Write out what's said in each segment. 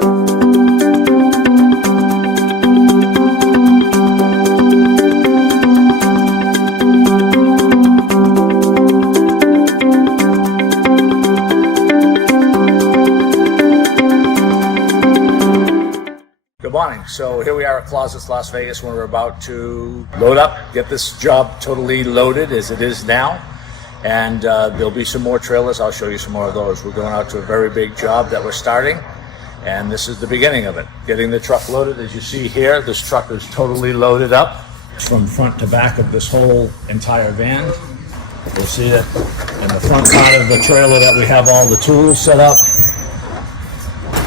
Good morning. So here we are at Closets Las Vegas when we're about to load up, get this job totally loaded as it is now. And there'll be some more trailers. I'll show you some more of those. We're going out to a very big job that we're starting, and this is the beginning of it. Getting the truck loaded. As you see here, this truck is totally loaded up from front to back of this whole entire van. You'll see it in the front part of the trailer that we have all the tools set up.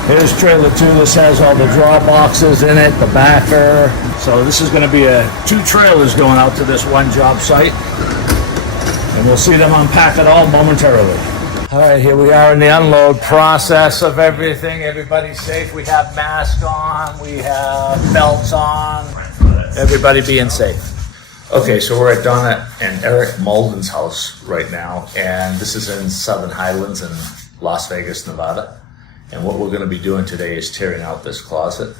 Here's trailer 2. This has all the draw boxes in it, the backer. So this is going to be 2 trailers going out to this one job site. And we'll see them unpack it all momentarily. All right, here we are in the unload process of everything. Everybody's safe. We have masks on. We have belts on. Everybody being safe. Okay, so we're at Donna and Eric Malden's house right now. And this is in Southern Highlands in Las Vegas, Nevada. And what we're going to be doing today is tearing out this closet.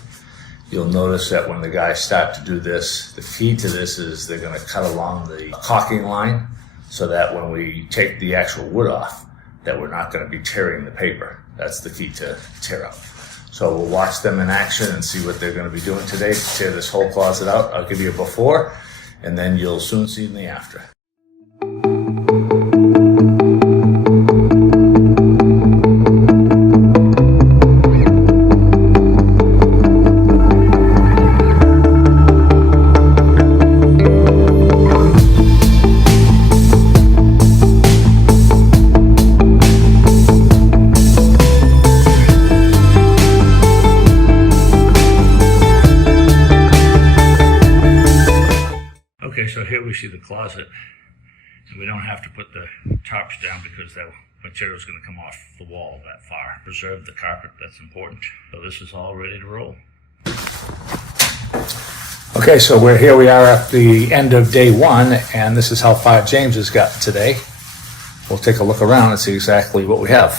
You'll notice that when the guys start to do this, the key to this is they're going to cut along the caulking line so that when we take the actual wood off, that we're not going to be tearing the paper. That's the key to tear out. So we'll watch them in action and see what they're going to be doing today to tear this whole closet out. I'll give you a before, and then you'll soon see the after. Okay, so here we see the closet, and we don't have to put the tarps down because that material is going to come off the wall that far. Preserve the carpet, that's important. So this is all ready to roll. Okay, so here we are at the end of day 1, and this is how far James has gotten today. We'll take a look around and see exactly what we have.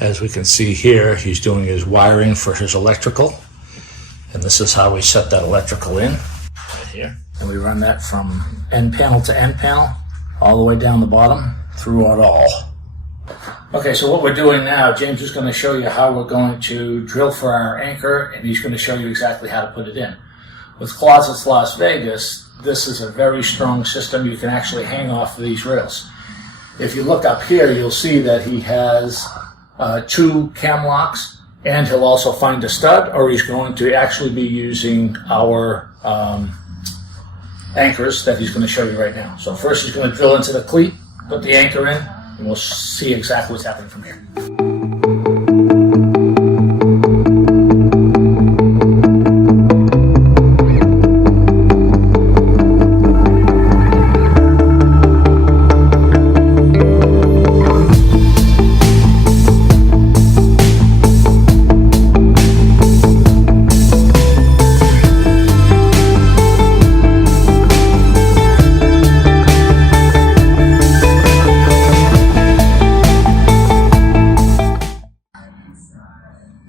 As we can see here, he's doing his wiring for his electrical, and this is how we set that electrical in, right here. And we run that from end panel to end panel, all the way down the bottom, through it all. Okay, so what we're doing now, James is going to show you how we're going to drill for our anchor, and he's going to show you exactly how to put it in. With Closets Las Vegas, this is a very strong system. You can actually hang off these rails. If you look up here, you'll see that he has 2 cam locks, and he'll also find a stud, or he's going to actually be using our anchors that he's going to show you right now. So first he's going to drill into the cleat, put the anchor in, and we'll see exactly what's happening from here.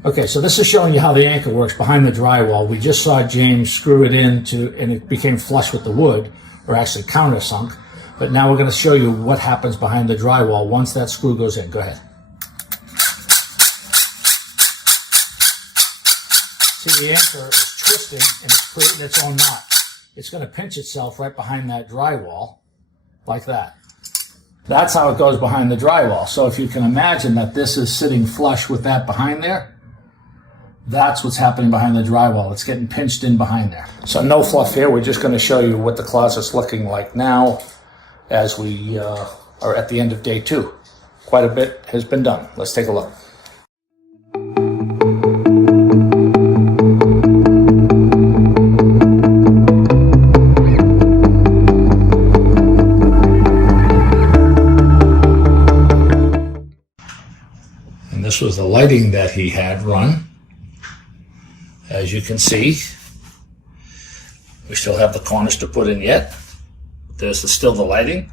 Okay, so this is showing you how the anchor works behind the drywall. We just saw James screw it into, and it became flush with the wood, or actually countersunk. But now we're going to show you what happens behind the drywall once that screw goes in. Go ahead. See, the anchor is twisting, and it's creating its own knot. It's going to pinch itself right behind that drywall, like that. That's how it goes behind the drywall. So if you can imagine that this is sitting flush with that behind there, that's what's happening behind the drywall. It's getting pinched in behind there. So no fluff here. We're just going to show you what the closet's looking like now as we are at the end of day 2. Quite a bit has been done. Let's take a look. And this was the lighting that he had run. As you can see, we still have the corners to put in yet. There's still the lighting.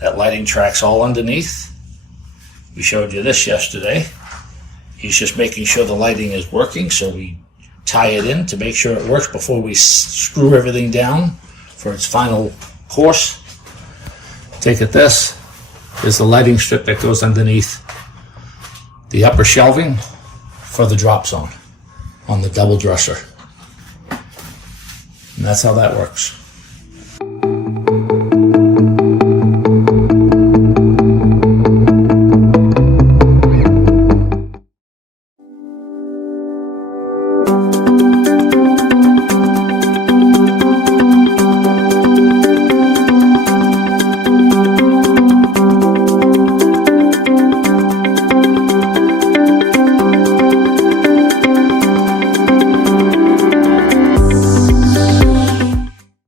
That lighting track's all underneath. We showed you this yesterday. He's just making sure the lighting is working, so we tie it in to make sure it works before we screw everything down for its final course. Take it this is the lighting strip that goes underneath the upper shelving for the drop zone on the double dresser. And that's how that works.